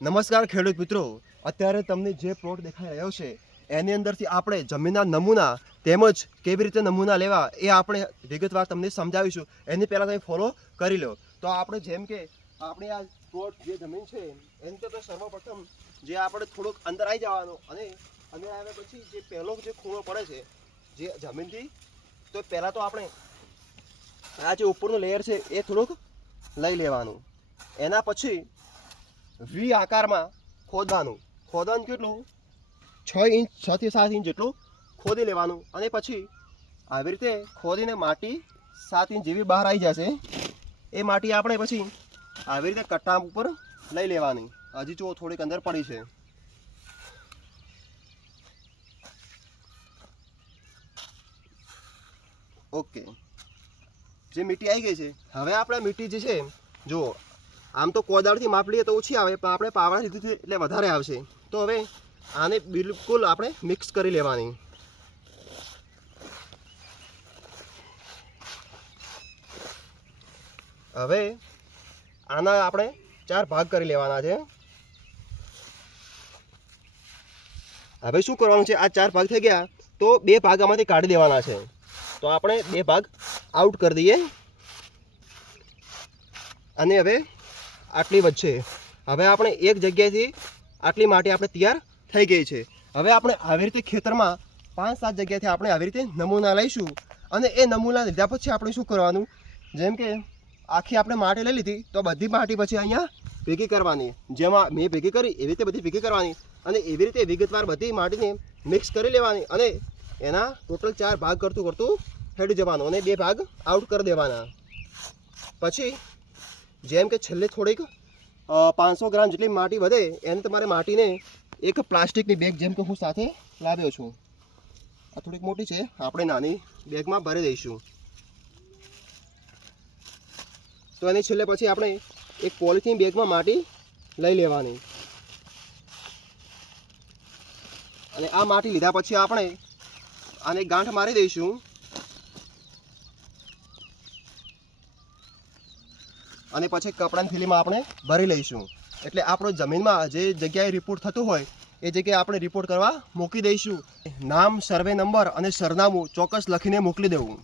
નમસ્કાર ખેડૂત મિત્રો, અત્યારે તમને જે પ્લોટ દેખાઈ રહ્યો છે એની અંદરથી આપણે જમીનના નમૂના તેમજ કેવી રીતે નમૂના લેવા એ આપણે વિગતવાર તમને સમજાવીશું. એની પહેલાં તમે ફોલો કરી લો. તો આપણે જેમ કે આપણી આ પ્લોટ જે જમીન છે એની તો સર્વપ્રથમ જે આપણે થોડુંક અંદર આવી જવાનું અને અંદર આવ્યા પછી જે પહેલો જે ખૂણો પડે છે જે જમીનથી, તો પહેલાં તો આપણે આ જે ઉપરનું લેયર છે એ થોડુંક લઈ લેવાનું. એના પછી વી આકારમાં ખોદવાનું કેટલું 6 થી 7 ઇંચ જેટલું ખોદી લેવાનું અને પછી આવી રીતે ખોદીને માટી 7 ઇંચ જેવી બહાર આવી જશે. એ માટી આપણે પછી આવી રીતે કટ્ટા ઉપર લઈ લેવાની. હજી જો થોડીક અંદર પડી છે. ઓકે, જે મીઠી આવી ગઈ છે. હવે આપણે મીઠી જે છે જો આમ તો કોદાળથી માપ લઈએ તો ઓછી આવે, પણ આપણે પાવડા લીધી એટલે વધારે આવશે. તો હવે આને બિલકુલ આપણે મિક્સ કરી લેવાની. હવે આના આપણે 4 ભાગ કરી લેવાના છે. હવે શું કરવાનું છે, આ 4 ભાગ થઈ ગયા તો 2 ભાગ આમાંથી કાઢી દેવાના છે. તો આપણે 2 ભાગ આઉટ કરી દઈએ અને હવે આટલી વચ્ચે હવે આપણે એક જગ્યાએથી આટલી માટી આપણે તૈયાર થઈ ગઈ છે. હવે આપણે આવી રીતે ખેતરમાં 5-7 જગ્યાએથી આપણે આવી રીતે નમૂના લઈશું અને એ નમૂના લીધા પછી આપણે શું કરવાનું, જેમ કે આખી આપણે માટી લઈ લીધી તો બધી માટી પછી અહીંયા ભેગી કરવાની. જેમાં મેં ભેગી કરી એવી રીતે બધી ભેગી કરવાની અને એવી રીતે વિગતવાર બધી માટીને મિક્સ કરી લેવાની અને એના ટોટલ 4 ભાગ કરતું હેડી જવાનું અને 2 ભાગ આઉટ કરી દેવાના. પછી જેમ કે છેલ્લે થોડીક 500 ગ્રામ જેટલી માટી વધે એને તમારે માટીને એક પ્લાસ્ટિકની બેગ, જેમ કે હું સાથે લાવ્યો છું, આ થોડીક મોટી છે, આપણે નાની બેગમાં ભરી દઈશું. તો એની છેલ્લે પછી આપણે એક પોલિથીન બેગમાં માટી લઈ લેવાની અને આ માટી લીધા પછી આપણે આને ગાંઠ મારી દઈશું અને પછી કપડાની થેલીમાં આપણે ભરી લઈશું. એટલે આપણો જમીનમાં જે જગ્યાએ રિપોર્ટ થતું હોય એ જગ્યાએ આપણે રિપોર્ટ કરવા મૂકી દઈશું. નામ, સર્વે નંબર અને સરનામું ચોક્કસ લખીને મોકલી દેવું.